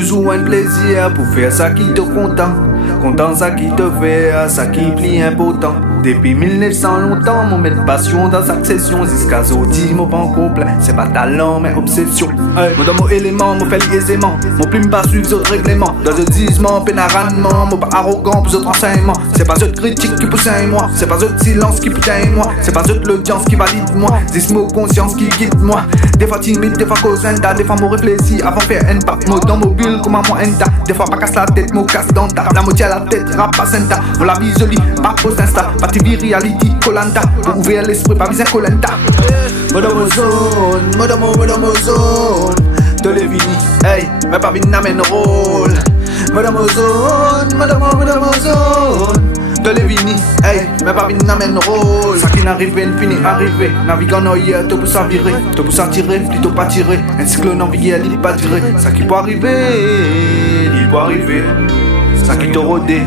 toujours un plaisir pour faire ça qui te content. Content ça qui te fait, ça qui plie important. Depuis 1900 longtemps, mon met passion dans succession. Jusqu'à Zodi, mon ban complet. C'est pas talent, mais obsession. Moi dans mon élément, mon fait aisément. Mon plume pas suivre d'autres règlements. Dans le disement, pénaranement. Mon pas arrogant pour d'autres enseignements. C'est pas d'autres critiques qui poussent à moi. C'est pas d'autres silence qui putain moi. C'est pas d'autres l'audience qui valide moi. 10 mots conscience qui guide moi. Des fois timide, des fois cosenta. Des fois mon réfléchi avant faire un pas. Moi dans mobile comme à moi enta. Des fois pas casse la tête, moi casse dans ta. La moitié à la tête, rap pas senta. Pour la vie jolie, pas post insta. Pas TV reality colanta. Pour ouvrir l'esprit, pas viser colenta. Modomozone, modomozone. De Levini, hey, mais pas vine n'amène rôle. Modomozone, modomozone. De Levini, hey, mais pas vine n'amène rôle. Ça qui n'arrive, fini arrivé. Naviguant en hier, te pousse à virer. Te pousse à tirer, plutôt pas tirer. Un cyclone en vie, il pas tirer. Ça qui peut arriver, il peut arriver. Ça qui te rodé.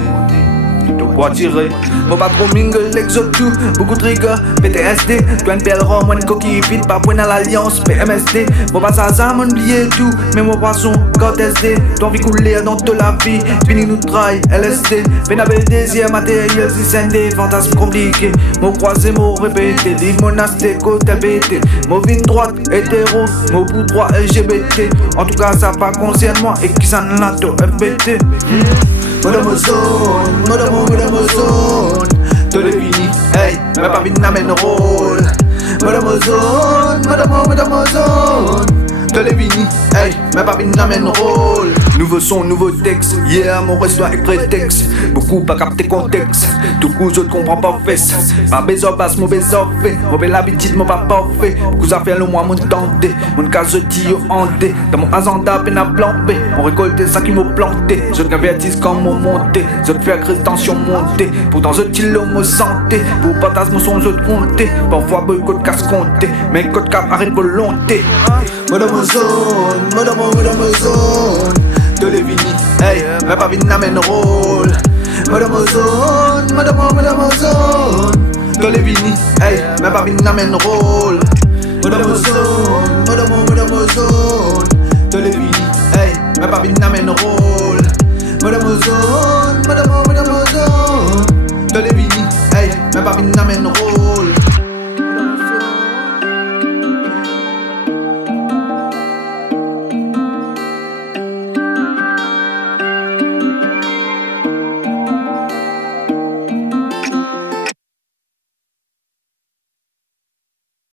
Te quoi tirer, mon pas trop mingle, l'exotou, beaucoup de rigueur, PTSD, toi une belle rome, une coquille vide, pas point à l'alliance, PMSD, mon pas ça, mon billet tout, mais mon poisson, quand SD, ton vie couler dans toute la vie, fini nous traille, LSD, pénable désir, matériel, si c'est des fantasmes compliqués, mon croisé, mon répété, livre monastique, côté BT, mon vigne droite, hétéro, mon bout droit, LGBT, en tout cas ça pas concerne moi, et qui s'en a tout FBT. Modomozone, modomozone. De Levini, hey, mais pas vine n'amène rôle. Modomozone, modomozone. De Levini, hey, mais pas vine n'amène rôle. Nouveau son, nouveau texte, yeah, mon reste doit être prétexte. Beaucoup pas capter contexte, tout coup je ne comprends pas fesse. Pas besoin basse, mauvais fait, mauvais habitude, mon pas parfait. Beaucoup à faire le moi, mon tenté, mon cas je tire hanté. Dans mon agenda, peine à planter, on récolte ça qui m'a planté. Je t'invertisse comme mon monté, je te fais crise tension monter. Pourtant je tire me santé, pour partager mon son je te compter. Parfois boycott casse compter, mais code cap arrête volonté. Modomozone, modomozone. De Levini, hey, mais pas vine n'amène rôle. Modomozone, modomozone. De Levini, hey, mais pas vine n'amène rôle. Modomozone, modomozone. De Levini, hey, mais pas vine n'amène rôle. Modomozone, modomozone. De Levini, hey, mais pas vine n'amène rôle.